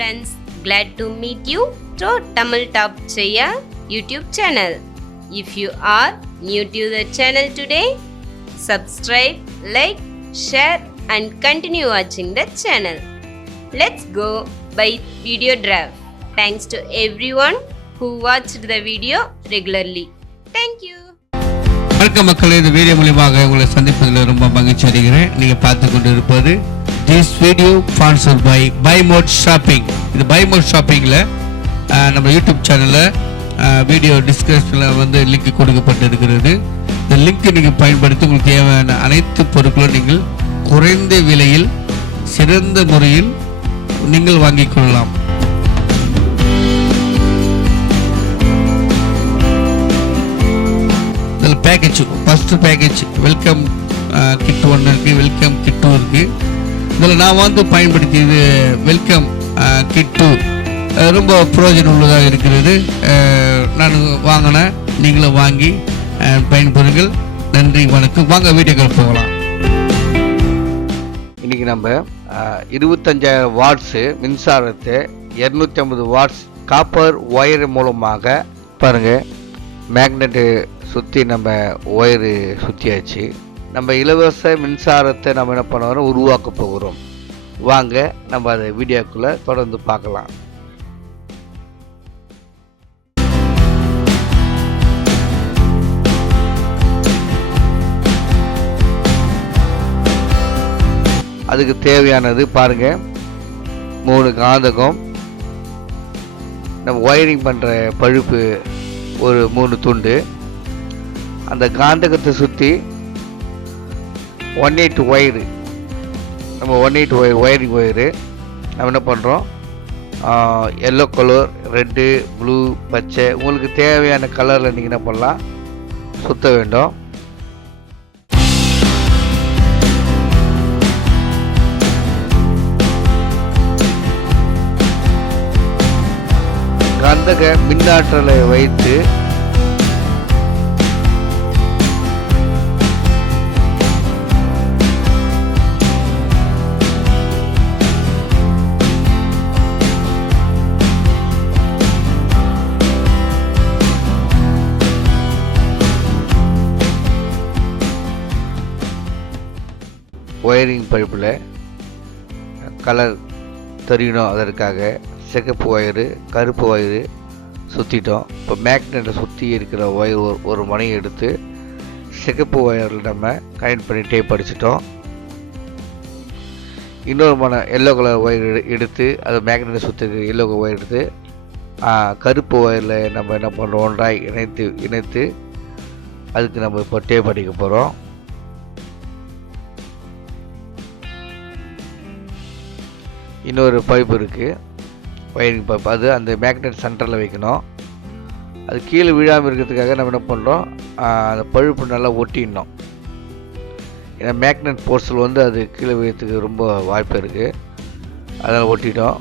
friends, glad to meet you to Tamil Top Chaya YouTube channel. If you are new to the channel today, subscribe, like, share and continue watching the channel. Let's go by video draft. Thanks to everyone who watched the video regularly. Thank you. வணக்கம் மக்களே இந்த video மூலியமாக உங்களை சந்திப்பதில் ரொம்ப மகிழ்ச்சி அடைகிறேன் நீங்க பார்த்து கொண்டு இருப்பது this video sponsor by by mode shopping இது பை மோட் ஷாப்பிங்கில் நம்ம யூடியூப் சேனலில் வீடியோ டிஸ்கிரிப்ஷனில் வந்து லிங்க் கொடுக்கப்பட்டிருக்கிறது. இந்த லிங்க்கை நீங்கள் பயன்படுத்தி உங்களுக்கு தேவையான அனைத்து பொருட்களும் நீங்கள் குறைந்த விலையில் சிறந்த முறையில் நீங்கள் வாங்கிக் கொள்ளலாம். Package first package welcome kit ஒன்று இருக்குது வெல்கம் கிட் டூ இருக்குது இதில் நான் வந்து பயன்படுத்தியது வெல்கம் கிட் டூ. ரொம்ப பிரயோஜனம் உள்ளதாக இருக்கிறது. நான் வாங்கினேன். நீங்களும் வாங்கி பயன்பெறுங்கள். நன்றி வணக்கம். வாங்க வீடியோக்கள் போகலாம். இன்னைக்கு நம்ம இருபத்தஞ்சாயிரம் வாட்ஸு மின்சாரத்தை இரநூத்தி ஐம்பது வாட்ஸ் காப்பர் ஒயர் மூலமாக பாருங்கள் மேக்னெட்டு சுற்றி நம்ம ஒயரு சுற்றியாச்சு நம்ம இலவச மின்சாரத்தை நம்ம என்ன பண்ணுறோம் உருவாக்க போகிறோம். வாங்க நம்ம அதை வீடியோக்குள்ளே தொடர்ந்து பார்க்கலாம். அதுக்கு தேவையானது பாருங்கள் மூணு காந்தகம். நம்ம ஒயரிங் பண்ணுற பழுப்பு ஒரு மூணு துண்டு. அந்த காந்தகத்தை சுற்றி ஒன் எயிட் ஒயரு நம்ம one eight wire wiring wire நம்ம என்ன பண்ணுறோம் எல்லோ கலர் ரெட்டு ப்ளூ பச்சை. உங்களுக்கு தேவையான கலரில் நீங்கள் என்ன பண்ணலாம்? சுற்ற வேண்டும். கந்தக மின்னாற்றலை வைத்து ஒயரிங் பழுப்பில் கலர் தெரியணும் அதற்காக. சிகப்பு ஒயரு கருப்பு ஒயரு சுற்றிட்டோம் இப்போ மேக்னெட்டை சுற்றி இருக்கிற ஒயர் ஒரு ஒரு மணியை எடுத்து சிகப்பு ஒயரில் நம்ம கனெக்ட் பண்ணி டேப் அடிச்சிட்டோம். இன்னொரு மன எல்லோ கலர் ஒயர் எடுத்து அது மேக்னெட்டை சுற்றி இருக்கிற எல்லோ ஒயர் எடுத்து கருப்பு ஒயரில் நம்ம என்ன பண்ணுறோம் ஒன்றாய் இணைத்து இணைத்து அதுக்கு நம்ம இப்போ டேப் அடிக்க போகிறோம் இன்னொரு பைப் இருக்குது ஒயரிங் பைப். அது அந்த மேக்னெட் சென்டரில் வைக்கணும். அது கீழே விழாமல் இருக்கிறதுக்காக நம்ம என்ன பண்ணுறோம் அந்த பழுப்பு நல்லா ஒட்டிடணும். ஏன்னா மேக்னெட் போர்ஸில் வந்து அது கீழே விழுறதுக்கு ரொம்ப வாய்ப்பு இருக்குது அதனால் ஒட்டிட்டோம்.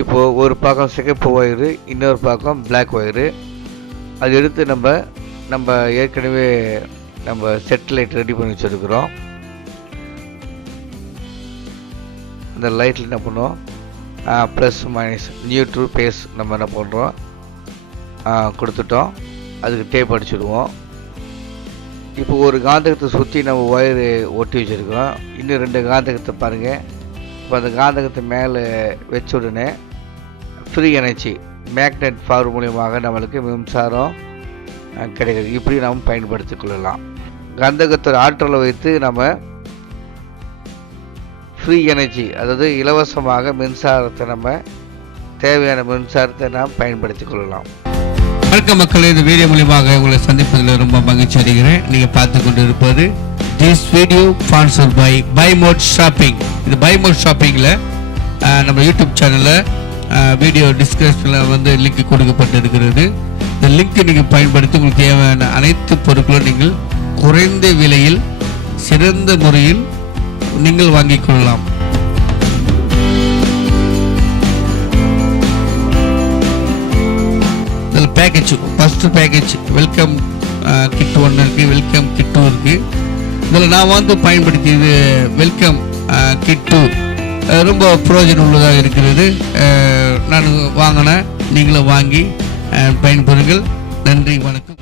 இப்போது ஒரு பக்கம் சிகப்பு ஒயரு இன்னொரு பக்கம் பிளாக் ஒயரு அது எடுத்து நம்ம நம்ம ஏற்கனவே நம்ம செட்டிலைட் ரெடி பண்ணி வச்சுருக்குறோம். இந்த லைட்டில் என்ன பண்ணுவோம்? ப்ளஸ் மைனஸ் நியூட்ரல் பேஸ் நம்ம என்ன பண்ணுறோம் கொடுத்துட்டோம். அதுக்கு டேப் அடிச்சுடுவோம். இப்போ ஒரு காந்தகத்தை சுற்றி நம்ம ஒயரு ஒட்டி வச்சுருக்கிறோம். இன்னும் ரெண்டு காந்தகத்தை பாருங்கள் இப்போ அந்த காந்தகத்தை மேலே வச்ச உடனே ஃப்ரீ எனர்ஜி மேக்னெட் பவர் மூலியமாக நம்மளுக்கு மின்சாரம் அஹ், கிடைக்குது. இப்படி நாம் பயன்படுத்திக் கொள்ளலாம். கந்தகத்தோட ஆற்றலை வைத்து நம்ம ஃப்ரீ எனர்ஜி அதாவது இலவசமாக மின்சாரத்தை நம்ம தேவையான மின்சாரத்தை நாம் பயன்படுத்திக் கொள்ளலாம். வணக்கம் மக்களே இந்த வீடியோ மூலியமாக உங்களை சந்திப்பதில் ரொம்ப மகிழ்ச்சி அடைகிறேன். நீங்க பார்த்து கொண்டு இருப்பது this video sponsor by by mode shopping இது பை மோட் ஷாப்பிங்கில் நம்ம யூடியூப் சேனலில் வீடியோ டிஸ்கிரிப்ஷனில் வந்து லிங்க் கொடுக்கப்பட்டிருக்கிறது. இந்த லிங்க்கை நீங்கள் பயன்படுத்தி உங்களுக்கு தேவையான அனைத்து பொருட்களும் நீங்கள் குறைந்த விலையில் சிறந்த முறையில் நீங்கள் வாங்கிக் கொள்ளலாம். இதில் package first package welcome kit ஒன்று இருக்குது வெல்கம் கிட் டூ இருக்குது இதில் நான் வந்து பயன்படுத்தியது வெல்கம் கிட் டூ ரொம்ப பிரயோஜனம் உள்ளதாக இருக்கிறது. நான் வாங்கினேன். நீங்களும் வாங்கி பயன்பெறுங்கள். நன்றி வணக்கம்.